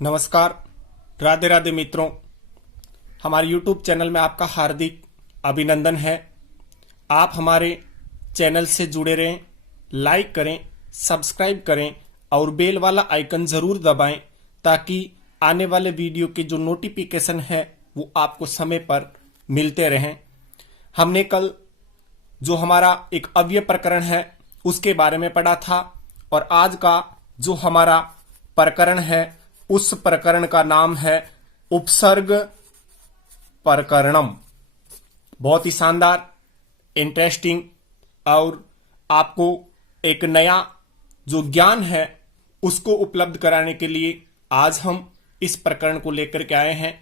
नमस्कार, राधे राधे मित्रों। हमारे YouTube चैनल में आपका हार्दिक अभिनंदन है। आप हमारे चैनल से जुड़े रहें, लाइक करें, सब्सक्राइब करें और बेल वाला आइकन जरूर दबाएं ताकि आने वाले वीडियो के जो नोटिफिकेशन है वो आपको समय पर मिलते रहें। हमने कल जो हमारा एक अव्यय प्रकरण है उसके बारे में पढ़ा था और आज का जो हमारा प्रकरण है उस प्रकरण का नाम है उपसर्ग प्रकरणम। बहुत ही शानदार, इंटरेस्टिंग और आपको एक नया जो ज्ञान है उसको उपलब्ध कराने के लिए आज हम इस प्रकरण को लेकर के आए हैं।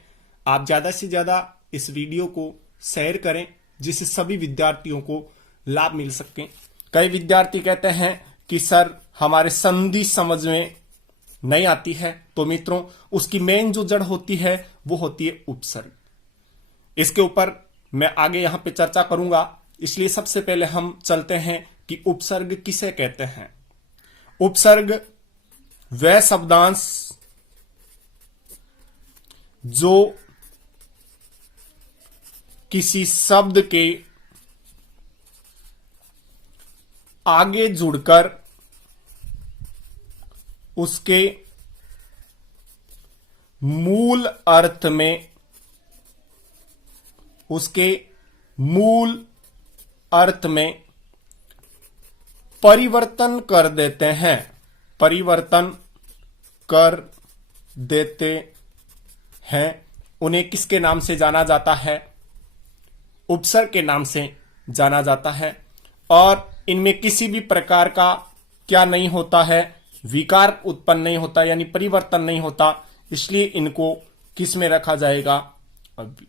आप ज्यादा से ज्यादा इस वीडियो को शेयर करें जिससे सभी विद्यार्थियों को लाभ मिल सके। कई विद्यार्थी कहते हैं कि सर हमारे संधि समझ में नहीं आती है, तो मित्रों उसकी मेन जो जड़ होती है वो होती है उपसर्ग। इसके ऊपर मैं आगे यहां पे चर्चा करूंगा, इसलिए सबसे पहले हम चलते हैं कि उपसर्ग किसे कहते हैं। उपसर्ग वह शब्दांश जो किसी शब्द के आगे जुड़कर उसके मूल अर्थ में परिवर्तन कर देते हैं। उन्हें किसके नाम से जाना जाता है? उपसर्ग के नाम से जाना जाता है। और इनमें किसी भी प्रकार का क्या नहीं होता है? विकार उत्पन्न नहीं होता, यानी परिवर्तन नहीं होता, इसलिए इनको किस में रखा जाएगा? अव्यय।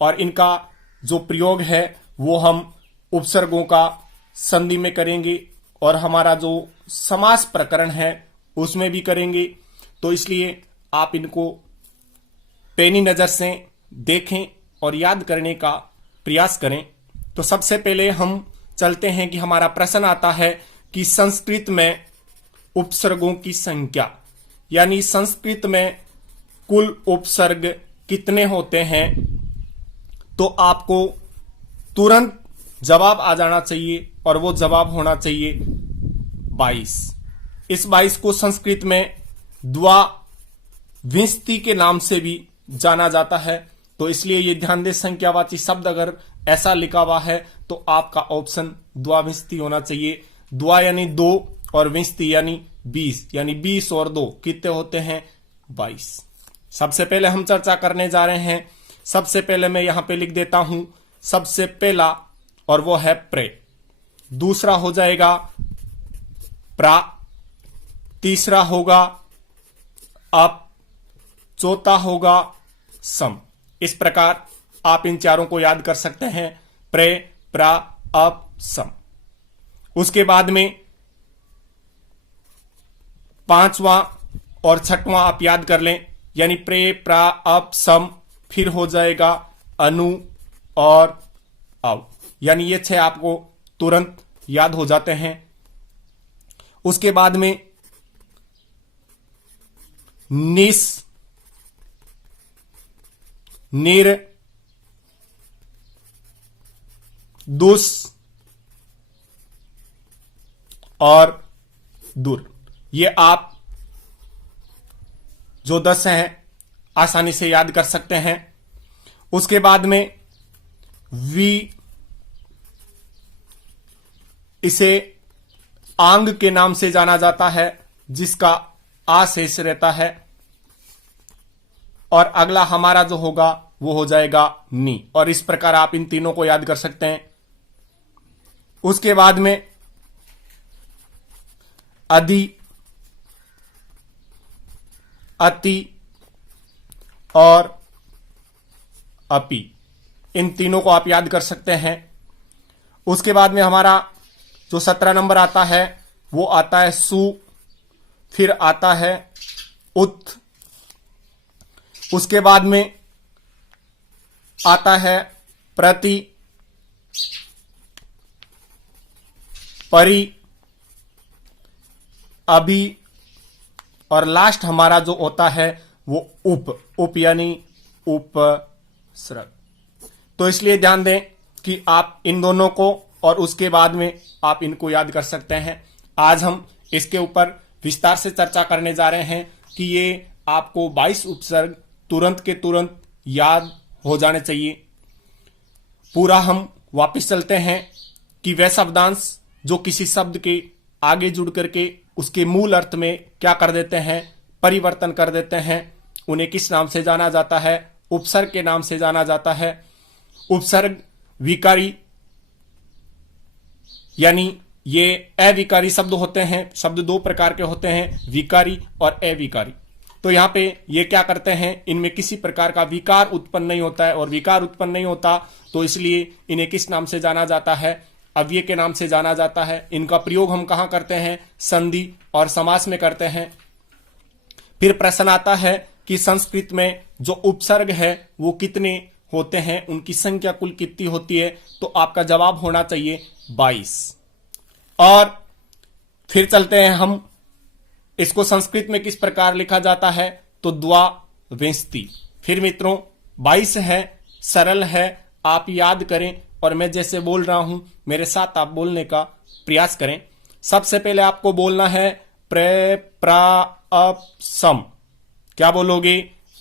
और इनका जो प्रयोग है वो हम उपसर्गों का संधि में करेंगे और हमारा जो समास प्रकरण है उसमें भी करेंगे। तो इसलिए आप इनको पैनी नजर से देखें और याद करने का प्रयास करें। तो सबसे पहले हम चलते हैं कि हमारा प्रश्न आता है कि संस्कृत में उपसर्गों की संख्या, यानी संस्कृत में कुल उपसर्ग कितने होते हैं। तो आपको तुरंत जवाब आ जाना चाहिए और वो जवाब होना चाहिए 22। इस 22 को संस्कृत में द्वाविंशति के नाम से भी जाना जाता है। तो इसलिए ये ध्यान दें, संख्यावाची शब्द अगर ऐसा लिखा हुआ है तो आपका ऑप्शन द्वाविंशति होना चाहिए। द्वा यानी दो और विंशति यानी 20, यानी 20 और 2 कितने होते हैं? 22। सबसे पहले हम चर्चा करने जा रहे हैं। सबसे पहले मैं यहां पे लिख देता हूं सबसे पहला, और वो है प्रे। दूसरा हो जाएगा प्रा, तीसरा होगा अप, चौथा होगा सम। इस प्रकार आप इन चारों को याद कर सकते हैं, प्रे, प्रा, अप, सम। उसके बाद में पांचवा और छठवां आप याद कर लें, यानी प्रे, प्रा, अप, सम, फिर हो जाएगा अनु और अव, यानी ये 6 आपको तुरंत याद हो जाते हैं। उसके बाद में निस, निर, दुस और दुर। ये आप जो 10 हैं आसानी से याद कर सकते हैं। उसके बाद में वी, इसे आंग के नाम से जाना जाता है जिसका आ शेष रहता है। और अगला हमारा जो होगा वो हो जाएगा नी, और इस प्रकार आप इन तीनों को याद कर सकते हैं। उसके बाद में अधि, अति और अपि, इन तीनों को आप याद कर सकते हैं। उसके बाद में हमारा जो 17 नंबर आता है वो आता है सु, फिर आता है उत, उसके बाद में आता है प्रति, परि, अभी और लास्ट हमारा जो होता है वो उप यानी उपसर्ग। तो इसलिए ध्यान दें कि आप इन दोनों को और उसके बाद में आप इनको याद कर सकते हैं। आज हम इसके ऊपर विस्तार से चर्चा करने जा रहे हैं कि ये आपको 22 उपसर्ग तुरंत के तुरंत याद हो जाने चाहिए। पूरा हम वापस चलते हैं कि वह शब्दांश जो किसी शब्द के आगे जुड़ करके उसके मूल अर्थ में क्या कर देते हैं, परिवर्तन कर देते हैं, उन्हें किस नाम से जाना जाता है? उपसर्ग के नाम से जाना जाता है। उपसर्ग विकारी यानी ये अविकारी शब्द होते हैं। शब्द दो प्रकार के होते हैं, विकारी और अविकारी। तो यहां पे ये क्या करते हैं, इनमें किसी प्रकार का विकार उत्पन्न नहीं होता है, और विकार उत्पन्न नहीं होता तो इसलिए इन्हें किस नाम से जाना जाता है? अव्यय के नाम से जाना जाता है। इनका प्रयोग हम कहां करते हैं? संधि और समास में करते हैं। फिर प्रश्न आता है कि संस्कृत में जो उपसर्ग है वो कितने होते हैं, उनकी संख्या कुल कितनी होती है? तो आपका जवाब होना चाहिए 22। और फिर चलते हैं हम, इसको संस्कृत में किस प्रकार लिखा जाता है? तो द्वाविंशति। फिर मित्रों 22 है, सरल है, आप याद करें और मैं जैसे बोल रहा हूं मेरे साथ आप बोलने का प्रयास करें। सबसे पहले आपको बोलना है प्रे प्रा अप सम। क्या बोलोगे?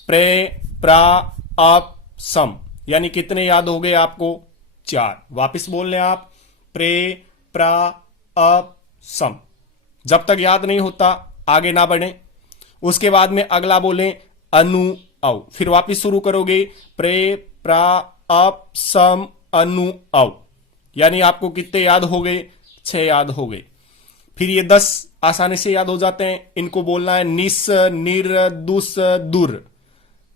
प्रे प्रा अप सम, यानी कितने याद हो गए आपको? 4। वापिस बोल लें आप, प्रे प्रा अप सम। जब तक याद नहीं होता आगे ना बढ़े। उसके बाद में अगला बोले अनु औ। फिर वापिस शुरू करोगे प्रे प्रा अप सम अनु औ, यानी आपको कितने याद हो गए? 6 याद हो गए। फिर ये 10 आसानी से याद हो जाते हैं। इनको बोलना है निस निर दुस दुर।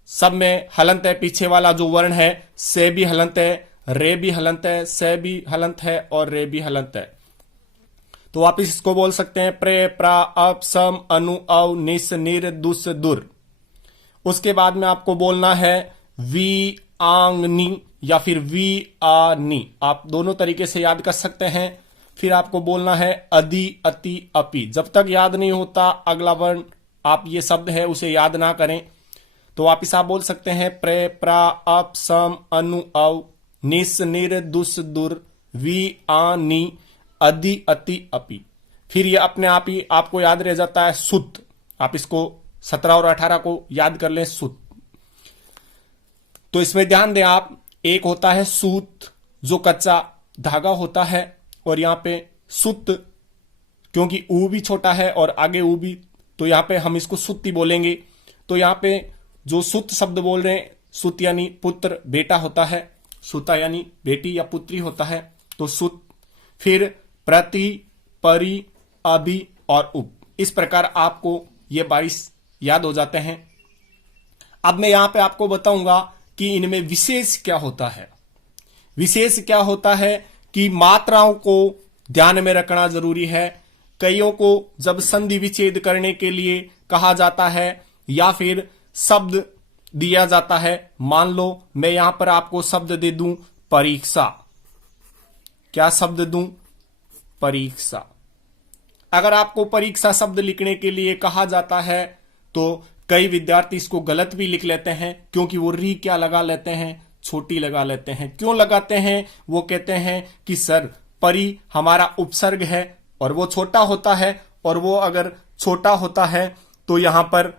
सब में हलंत है, पीछे वाला जो वर्ण है से भी हलंत है, रे भी हलंत है, से भी हलंत है और रे भी हलंत है। तो वापिस इसको बोल सकते हैं प्रे प्रा अप सम अनु औ निस निर दुस दुर। उसके बाद में आपको बोलना है वी आंगनी या फिर वी आ नी। आप दोनों तरीके से याद कर सकते हैं। फिर आपको बोलना है अदि अति अपि। जब तक याद नहीं होता अगला वर्ण आप ये शब्द है उसे याद ना करें। तो वापिस आप बोल सकते हैं प्रे प्रा अप सम अनु औ निस निर दुस दुर वी आ नी अदि अति अपि। फिर ये अपने आप ही आपको याद रह जाता है सुत। आप इसको 17 और 18 को याद कर लें, सुत। तो इसमें ध्यान दें आप, एक होता है सूत जो कच्चा धागा होता है, और यहां पे सुत क्योंकि ऊ भी छोटा है और आगे ऊ भी, तो यहां पे हम इसको सुत्ती बोलेंगे। तो यहां पे जो सुत शब्द बोल रहे हैं, सुत यानी पुत्र बेटा होता है, सुता यानी बेटी या पुत्री होता है, तो सुत। फिर प्रति परि अभि और उप। इस प्रकार आपको ये 22 याद हो जाते हैं। अब मैं यहां पे आपको बताऊंगा कि इनमें विशेष क्या होता है। विशेष क्या होता है कि मात्राओं को ध्यान में रखना जरूरी है। कईयों को जब संधि विच्छेद करने के लिए कहा जाता है या फिर शब्द दिया जाता है, मान लो मैं यहां पर आपको शब्द दे दूं परीक्षा। क्या शब्द दूं? परीक्षा। अगर आपको परीक्षा शब्द लिखने के लिए कहा जाता है तो कई विद्यार्थी इसको गलत भी लिख लेते हैं, क्योंकि वो री क्या लगा लेते हैं? छोटी लगा लेते हैं। क्यों लगाते हैं? वो कहते हैं कि सर परी हमारा उपसर्ग है और वो छोटा होता है, और वो अगर छोटा होता है तो यहां पर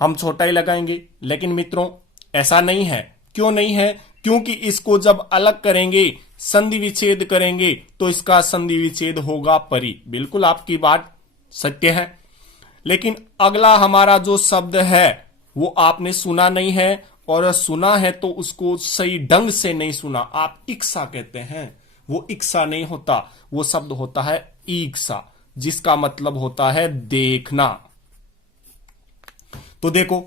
हम छोटा ही लगाएंगे। लेकिन मित्रों ऐसा नहीं है। क्यों नहीं है? क्योंकि इसको जब अलग करेंगे, संधि विच्छेद करेंगे, तो इसका संधि विच्छेद होगा परी। बिल्कुल आपकी बात सत्य है। लेकिन अगला हमारा जो शब्द है वो आपने सुना नहीं है, और सुना है तो उसको सही ढंग से नहीं सुना। आप इक्सा कहते हैं, वो इक्सा नहीं होता, वो शब्द होता है ईक्सा, जिसका मतलब होता है देखना। तो देखो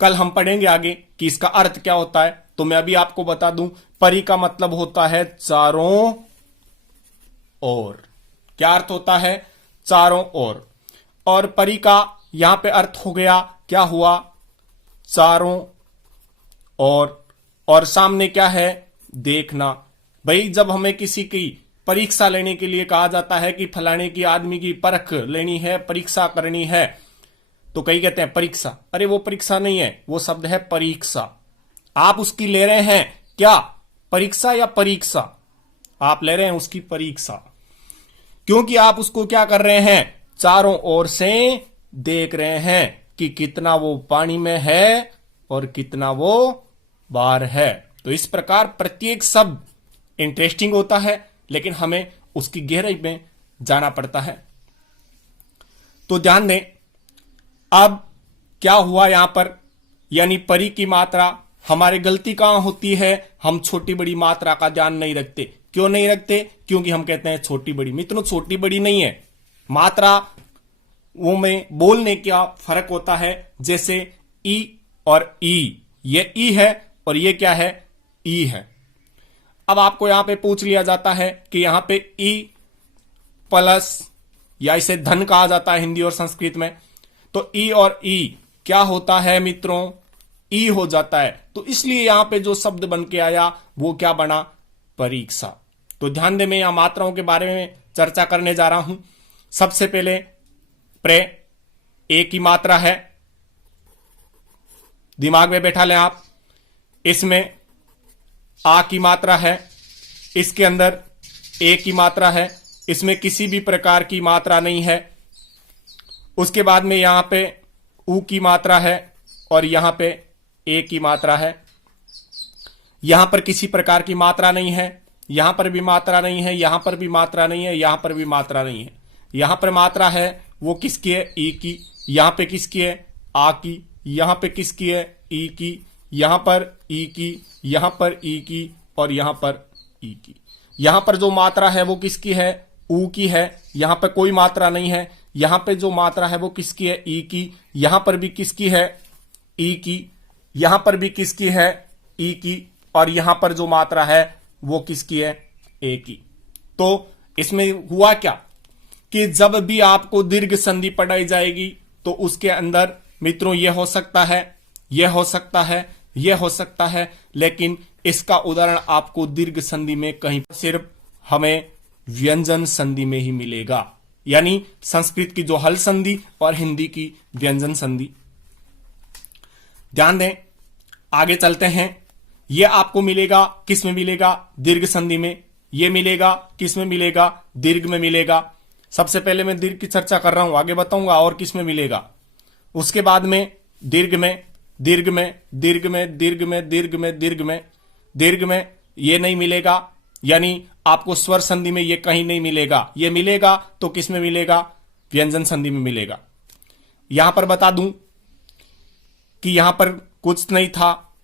कल हम पढ़ेंगे आगे कि इसका अर्थ क्या होता है। तो मैं अभी आपको बता दूं, परी का मतलब होता है चारों ओर। क्या अर्थ होता है? चारों ओर। और परी का यहां पे अर्थ हो गया, क्या हुआ? चारों ओर। और सामने क्या है? देखना। भाई जब हमें किसी की परीक्षा लेने के लिए कहा जाता है कि फलाने की आदमी की परख लेनी है, परीक्षा करनी है, तो कई कहते हैं परीक्षा। अरे वो परीक्षा नहीं है, वो शब्द है परीक्षा। आप उसकी ले रहे हैं क्या, परीक्षा या परीक्षा? आप ले रहे हैं उसकी परीक्षा, क्योंकि आप उसको क्या कर रहे हैं, चारों ओर से देख रहे हैं कि कितना वो पानी में है और कितना वो बाहर है। तो इस प्रकार प्रत्येक शब्द इंटरेस्टिंग होता है, लेकिन हमें उसकी गहराई में जाना पड़ता है। तो ध्यान दें, अब क्या हुआ यहां पर, यानी परी की मात्रा। हमारी गलती कहां होती है, हम छोटी बड़ी मात्रा का ध्यान नहीं रखते। क्यों नहीं रखते? क्योंकि हम कहते हैं छोटी बड़ी। मित्रों, छोटी बड़ी नहीं है, मात्रा वो में बोलने का फर्क होता है। जैसे ई और ई, ये ई है और ये क्या है, ई है। अब आपको यहां पे पूछ लिया जाता है कि यहां पे ई प्लस, या इसे धन कहा जाता है हिंदी और संस्कृत में, तो ई और ई क्या होता है मित्रों, ई हो जाता है। तो इसलिए यहां पे जो शब्द बन के आया वो क्या बना, परीक्षा। तो ध्यान दें, मैं यहां मात्राओं के बारे में चर्चा करने जा रहा हूं। सबसे पहले प्रे, ए की मात्रा है, दिमाग में बैठा लें आप। इसमें आ की मात्रा है, इसके अंदर ए की मात्रा है, इसमें किसी भी प्रकार की मात्रा नहीं है। उसके बाद में यहां पे ऊ की मात्रा है और यहां पे ए की मात्रा है। यहां पर किसी प्रकार की मात्रा नहीं है, यहां पर भी मात्रा नहीं है, यहां पर भी मात्रा नहीं है, यहां पर भी मात्रा नहीं है। यहां पर मात्रा है वो किसकी है, ई की। यहां पे किसकी है, आ की। यहां पे किसकी है, ई की। यहां पर ई की, यहां पर ई की और यहां पर ई की। यहां पर जो मात्रा है वो किसकी है, ऊ की है। यहां पे कोई मात्रा नहीं है। यहां पे जो मात्रा है वो किसकी है, ई की। यहां पर भी किसकी है, ई की। यहां पर भी किसकी है, ई की। और यहां पर जो मात्रा है वो किसकी है, ए की। तो इसमें हुआ क्या कि जब भी आपको दीर्घ संधि पढ़ाई जाएगी तो उसके अंदर मित्रों यह हो सकता है, यह हो सकता है, यह हो सकता है, लेकिन इसका उदाहरण आपको दीर्घ संधि में कहीं सिर्फ हमें व्यंजन संधि में ही मिलेगा। यानी संस्कृत की जो हल संधि और हिंदी की व्यंजन संधि। ध्यान दें, आगे चलते हैं। यह आपको मिलेगा, किस में मिलेगा, दीर्घ संधि में। यह मिलेगा किस में मिलेगा, दीर्घ में मिलेगा। सबसे पहले मैं दीर्घ की चर्चा कर रहा हूं, आगे बताऊंगा और किस में मिलेगा। उसके बाद में दीर्घ में, दीर्घ में, दीर्घ में, दीर्घ में, दीर्घ में, दीर्घ में, दीर्घ में यह नहीं मिलेगा, यानी आपको स्वर संधि में यह कहीं नहीं मिलेगा। यह मिलेगा तो किस में मिलेगा, व्यंजन संधि में मिलेगा। यहां पर बता दूं कि यहां पर कुछ नहीं था,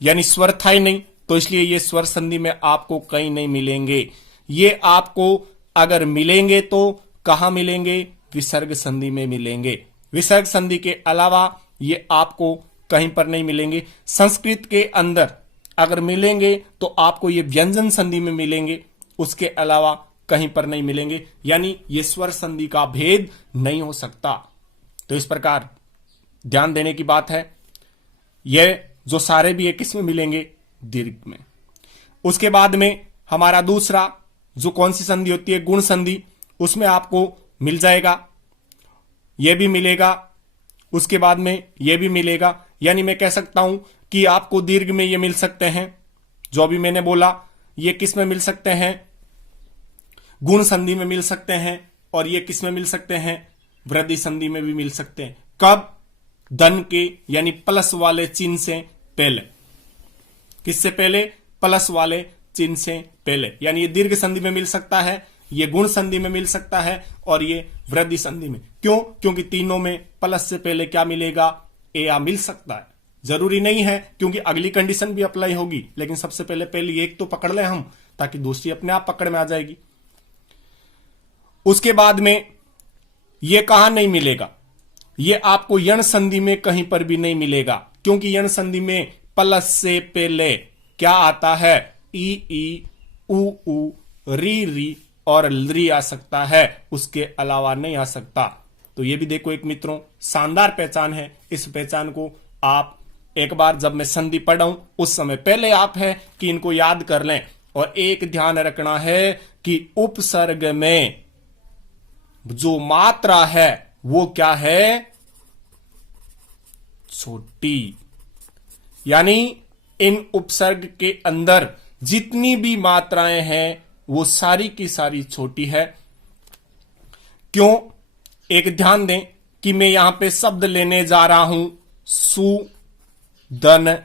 यानी स्वर था ही नहीं, तो इसलिए ये स्वर संधि में आपको कहीं नहीं मिलेंगे। ये आपको अगर मिलेंगे तो कहां मिलेंगे, विसर्ग संधि में मिलेंगे। विसर्ग संधि के अलावा ये आपको कहीं पर नहीं मिलेंगे। संस्कृत के अंदर अगर मिलेंगे तो आपको ये व्यंजन संधि में मिलेंगे, उसके अलावा कहीं पर नहीं मिलेंगे। यानी ये स्वर संधि का भेद नहीं हो सकता। तो इस प्रकार ध्यान देने की बात है। यह जो सारे भी एक किस में मिलेंगे, दीर्घ में। उसके बाद में हमारा दूसरा जो कौन सी संधि होती है, गुण संधि, उसमें आपको मिल जाएगा, यह भी मिलेगा, उसके बाद में यह भी मिलेगा। यानी मैं कह सकता हूं कि आपको दीर्घ में ये मिल सकते हैं, जो अभी मैंने बोला, ये किस में मिल सकते हैं, गुण संधि में मिल सकते हैं, और ये किस में मिल सकते हैं, वृद्धि संधि में भी मिल सकते हैं। कब, धन के यानी प्लस वाले चिन्ह से पहले। किससे पहले, प्लस वाले चिन्ह से पहले। यानी ये दीर्घ संधि में मिल सकता है, ये गुण संधि में मिल सकता है, और ये वृद्धि संधि में। क्यों? क्योंकि तीनों में प्लस से पहले क्या मिलेगा, ए आ मिल सकता है। जरूरी नहीं है, क्योंकि अगली कंडीशन भी अप्लाई होगी, लेकिन सबसे पहले पहली एक तो पकड़ लें हम, ताकि दूसरी अपने आप पकड़ में आ जाएगी। उसके बाद में यह कहां नहीं मिलेगा, यह आपको यण संधि में कहीं पर भी नहीं मिलेगा, क्योंकि यण संधि में प्लस से पहले क्या आता है, ई, ऊ, री और री आ सकता है, उसके अलावा नहीं आ सकता। तो ये भी देखो एक मित्रों शानदार पहचान है। इस पहचान को आप एक बार जब मैं संधि पढ़ाऊं उस समय पहले आप है कि इनको याद कर लें। और एक ध्यान रखना है कि उपसर्ग में जो मात्रा है वो क्या है, छोटी। यानी इन उपसर्ग के अंदर जितनी भी मात्राएं हैं वो सारी की सारी छोटी है। क्यों? एक ध्यान दें कि मैं यहां पे शब्द लेने जा रहा हूं सुदन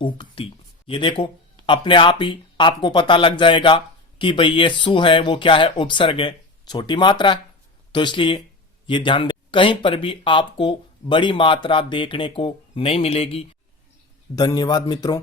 उक्ति। ये देखो अपने आप ही आपको पता लग जाएगा कि भाई ये सु है वो क्या है, उपसर्ग है, छोटी मात्रा है। तो इसलिए ये ध्यान दें, कहीं पर भी आपको बड़ी मात्रा देखने को नहीं मिलेगी। धन्यवाद मित्रों।